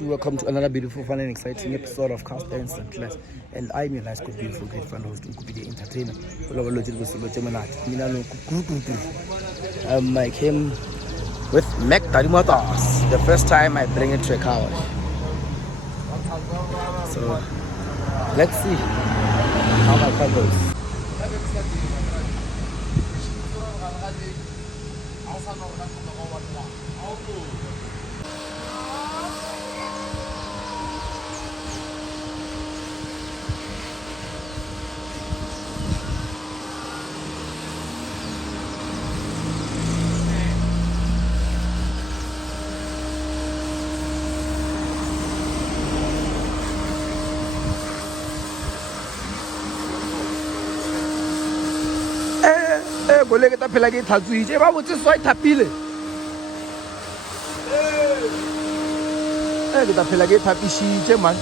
welcome to another beautiful, fun and exciting episode of Cast Dance and Class. And I'm your nice, good, beautiful, great fan host, Nkupi the entertainer. I came with MK3, the first time I bring it to a car wash. So let's see how my car goes. Gole ke ta phela ke tlhatswitse ba botse swa ithapile ke ta phela ke thapisitse man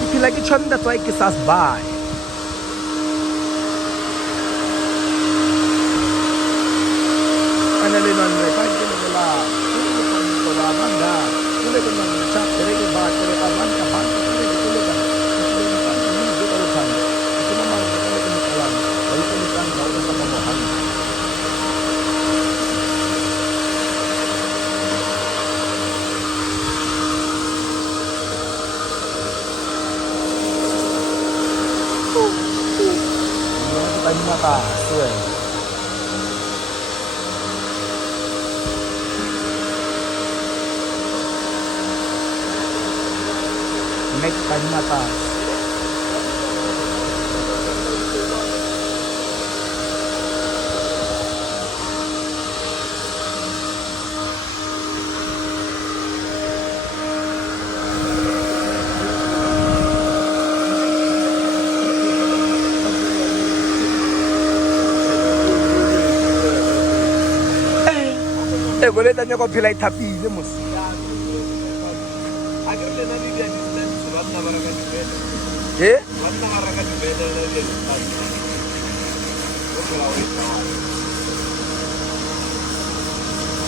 ke phela ke tshwanda tswa ke sa sbay ana le none ka ke le la ko ba banga ke le ke none cha re ke ba ke avan ka ban ke le ke le ka ke le ka ni je ko than ke ma ma ke le ke ni kala ai ke ni kan ba ko sa mo han ta ni mata suai Mack mata. Boleh tanya kau pilih tapi je mus.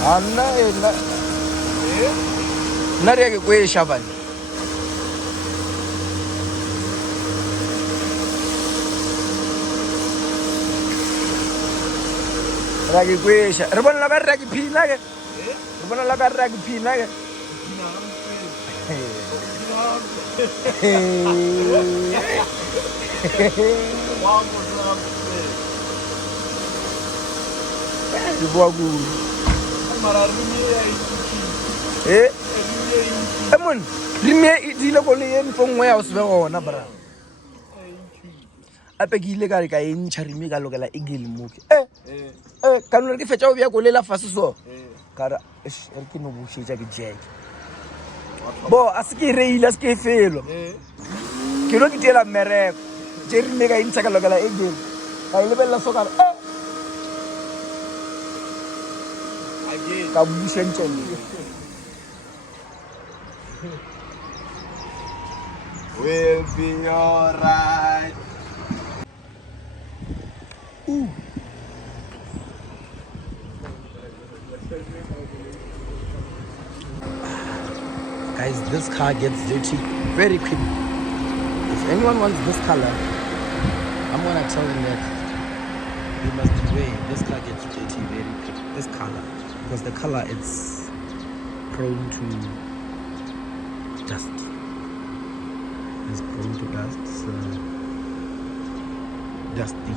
Anna enak. Nari ke kue syaban. Ragi kue syaban. Rebon lagar ragi pina ke? Rebon lagar ragi pina ke? Ibuagu. Emon, rimie idile ko le en fongwe ya o se bona bra. Ape ke ile ka re ka entšha rimie ka lokela igile moke. Ka nna ke fetša o bya ko le la fase so. Ka ra re ke no bušetša ke jack. Bo a se ke reile a se ke felo ke lo ke tela mmereko tše rimie ka entšha ka lokela igile ka e lebelela so ka re ka bušentšene will be alright. Guys, this car gets dirty very quick. If anyone wants this color, I'm gonna tell them that you must beware. This car gets dirty very quick. This color, because the color is prone to dust. It's prone to dust. So dusty.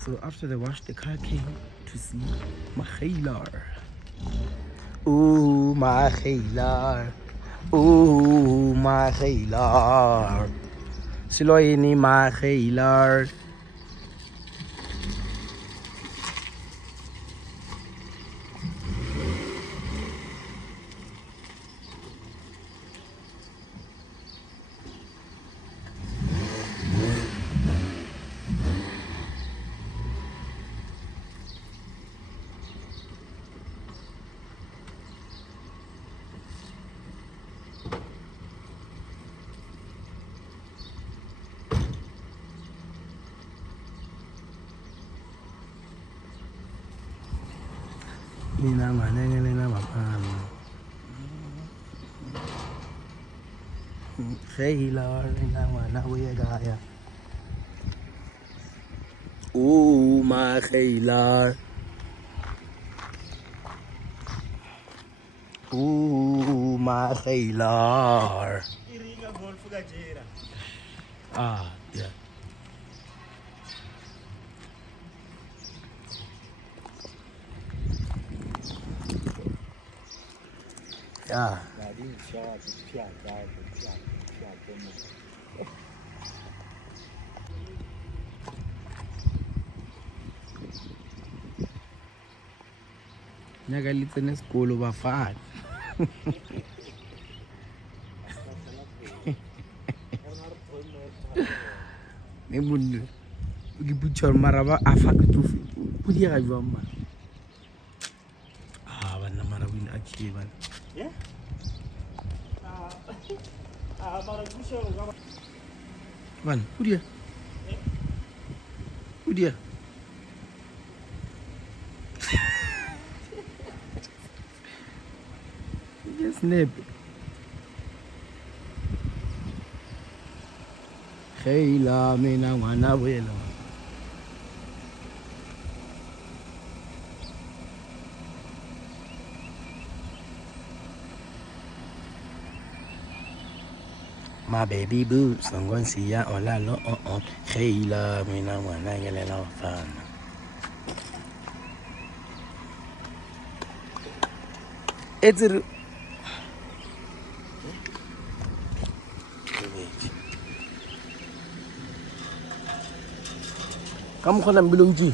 So after the wash, the car came to see Makhailar. Ooh, Makhailar. Ooh, Makhailar. Siloini Makhailar. mina ngwanengelela mapana Khaylar mina ngwana o ye kaya my Khaylar my Khaylar yeah yeah nyaka le tsene sekolo bafana ne monna ke butšhwa maraba a fa ke tsofe o diega jwang mara banna maraba ile a tšhie bana bana o dia snap Khaylar mina ngwana boela my baby boots I'm going to see ya on la lo on Khaylar mina ngwana ngelela bafana it's kamu kena belum ji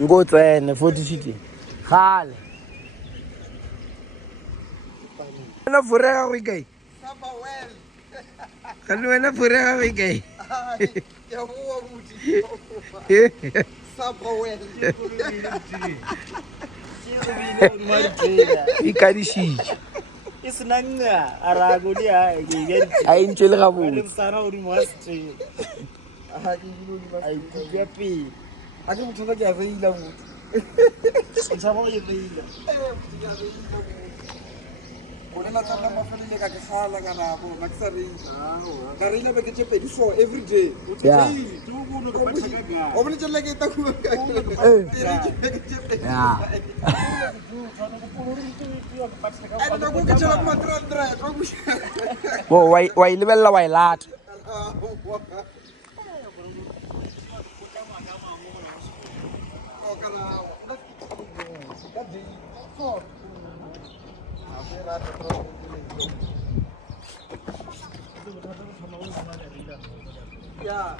Go tsene photo shoot khale na furega go ikae sapa well kana wena furega go ikae ya bua buti sapa well ikadishije isnanga arago dia ai ntshele ga botse sana uri mostre ai kuyapi ake motho ke a reila botse ntshaba ye reila Bona tsana mafelele ka ke sala ka rabo maksa re ka re ile beke tshepedi for every day yeah tu kuno ka pataka ga o bone tshela ke ta ku ka yeah ana go ke tshela ma 300 bo wa ilebella wa ilata Yeah.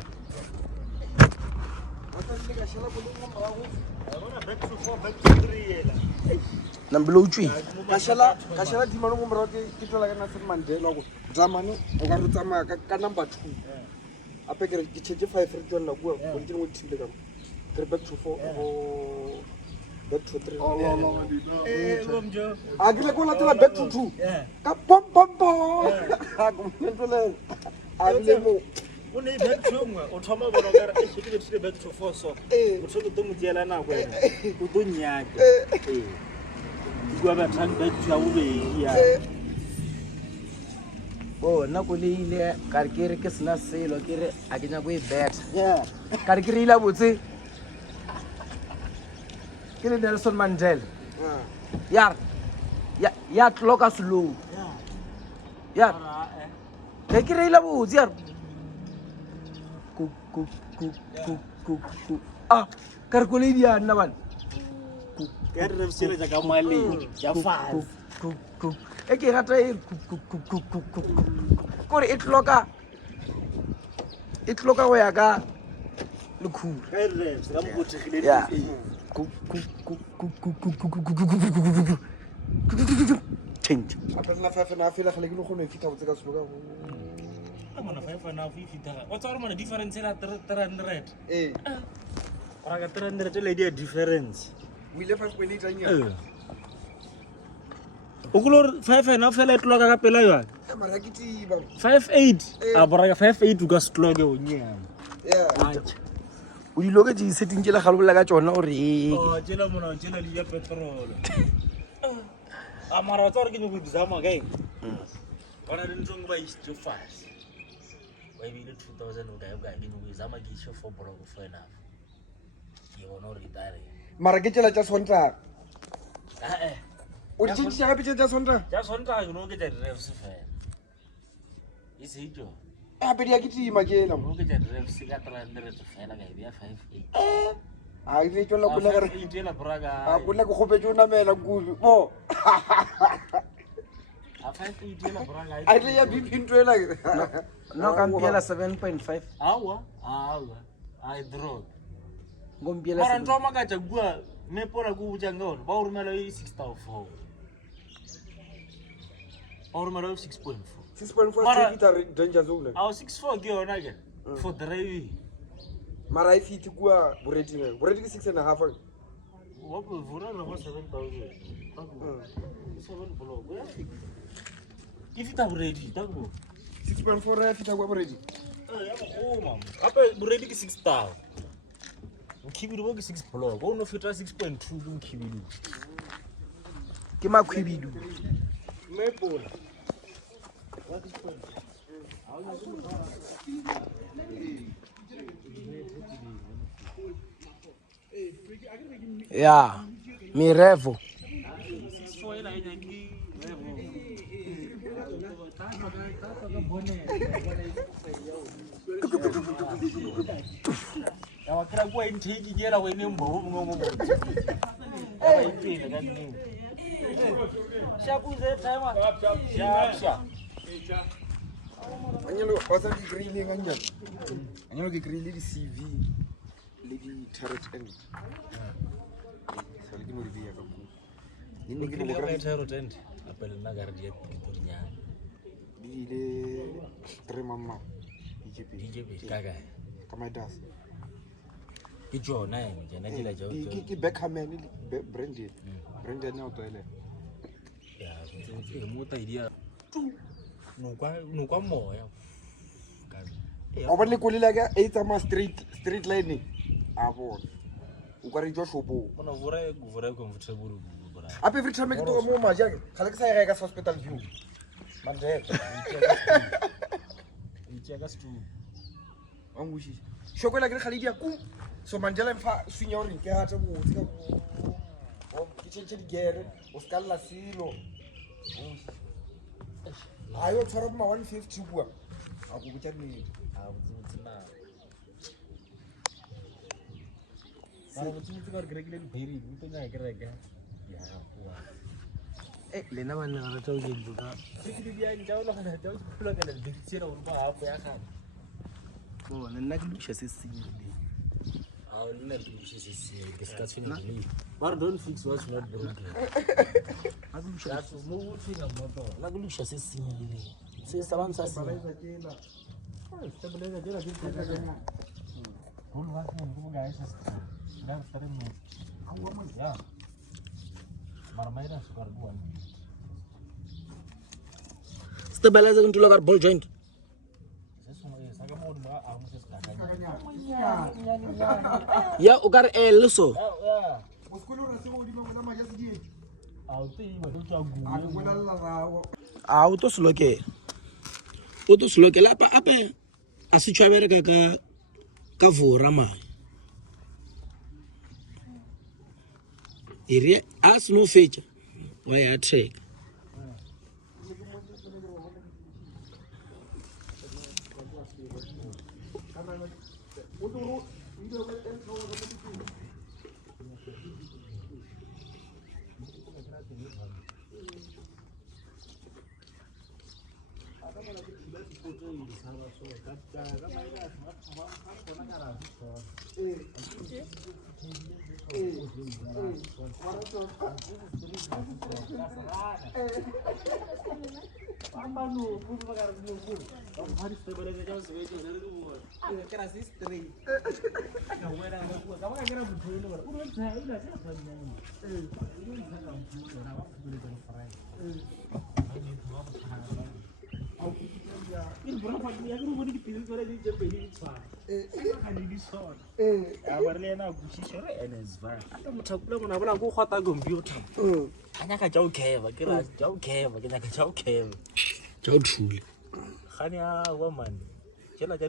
Nambolo utswi kashala di mano mo mara ke tlola ka Nelson Mandela go zamane o ka rutama ka number 2 ape ke change 5 re tswela go ke mo thile ka ke back to 4 back to 3 lomjo agile ko latela back to 2 ka pom pom pom ha go mentole agile mo o ne back to ngwa o thoma bona ka re ke tshile back to 4 so o tsholo to mo diela na go ena o to nyaka ba tlang back to o be ya na go le ile ka re ke re ke sna selo ke re a ke nya go e better ka re ke re ila botse ke le Nelson Mandela yar ya clock slow yar ke re ila botse yar ku ka re go le dia nna bana ke re sele ja ka mali ya fa e ke rata e kore e tloka go ya ka lekhura ke re se ka mbotsegile ya change. Apa nna 5 and a half la gale ke no gone fita botse ka seboka. Mona 5 and a half fita. What's our money difference la 300? Ora ka 300 le dia difference. O ile 5.8 anya. O kolor 5 and a half la tloka ka pela yona. Mara ke ti ba. 5.8. A bora ka 5.8 ka stloke o nyama. Yeah. O di loke di setting ke la galobola ka tsona gore Oh, jela mona jela le ya petrol. Amara o tsare ke no go dizama kae? Bona le ntong ba istro fast. Wa ibile 2000 o ka ke no go dizama ke isho for block for enough. Ke bona o retire. Mara ke tshela tsa sonta. O di tshintse ga pitse tsa sonta. Ja sonta ke no ke tsa refs fela. Isitjo. Hape di a ke tima ke ena. No ke tsa refs ka 300 fela ka ya 58. A ile tlola go la gare. Itela braga. A go la go gopetse o namela Nkupi. Mo. A 58 la braga. A ile ya BP ntwela. no ka mpiela 7.5 Awa. I draw. ngompiela Mara ntwa makaja bua me pora go butsa ngone ba o romela 6.4. Ba o romela 6.4. 6.4 fita danger zone. A 6.4 ke yona ke for driving. Mara I fit kwa boreting. Boreting 6 and a half. Wa go vura no 7,000. 7 block. If it have ready, that go. 6.4 fita kwa boreting. Ya go mama. Apa ready ke 6,000. Mkhibidi bo ke 6 block. O no fita 6.2 ke mkhibidi. ke makhwibidu Me pula. ya mirevo Kira gua intake gera wene mbo ngomo. Aba ipile kanini. Shabu ze time. Sharp. Anyalo wasa di grilling anya. Anyalo ke grill di CV le di turret end. Sale ke mo di ya ka ku. Nne ke mo Kira tshero tent. Apel na gare di nya. Di le 3 mama. DJP kaga. Kama das. Ke jona jana dila jo. Ke Beckham ni branded. Branded na o toile. Ya, ke mota idia. No kwa moya. O ba le kolela ka e tsama street line. A bona. O ka re jo shopo. Bona vura comfortable bra. Ape every time ke to mo maja ke khale ke sa ya ka hospital view. Mande. Icheka stu. Angushi. Shokola ke khale dia ku. So Mandela mfa sunya hore ke rata botse ka o ke tshentse di gere o ska la silo. Ayo tshwara ma 150 bua. A go botsa nnete. A botse na. Mara botse ka re ke le phiri, o tla ke reka. Ya bua. lena banna ga rata o ke buka Ke dia njao lo kana tao pula ka le ditsira o ba hapo ya kana. bona nna ke busha se senyile Ah, nna ke se discuss finish le. But don't fix what's not broken. That's no thing about that. la ke busha se senyile se sa bang sa se Stabilizer jela ke tsaka. Rule wa go guys. Dan tare mo. Ya. Marmaira super buan. stabilizer ke ntlo ka ball joint ya o ka re so O skolo ra se go di mangwe la maja se di. A o te iwa do tswa gu. A go bona la rawo. a o to slokela apa a se tshwabere ka vora ma ere a se no fetša wa ya track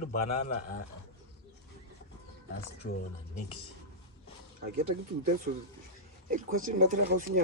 banana that's true next I get a good that's a question that I have seen.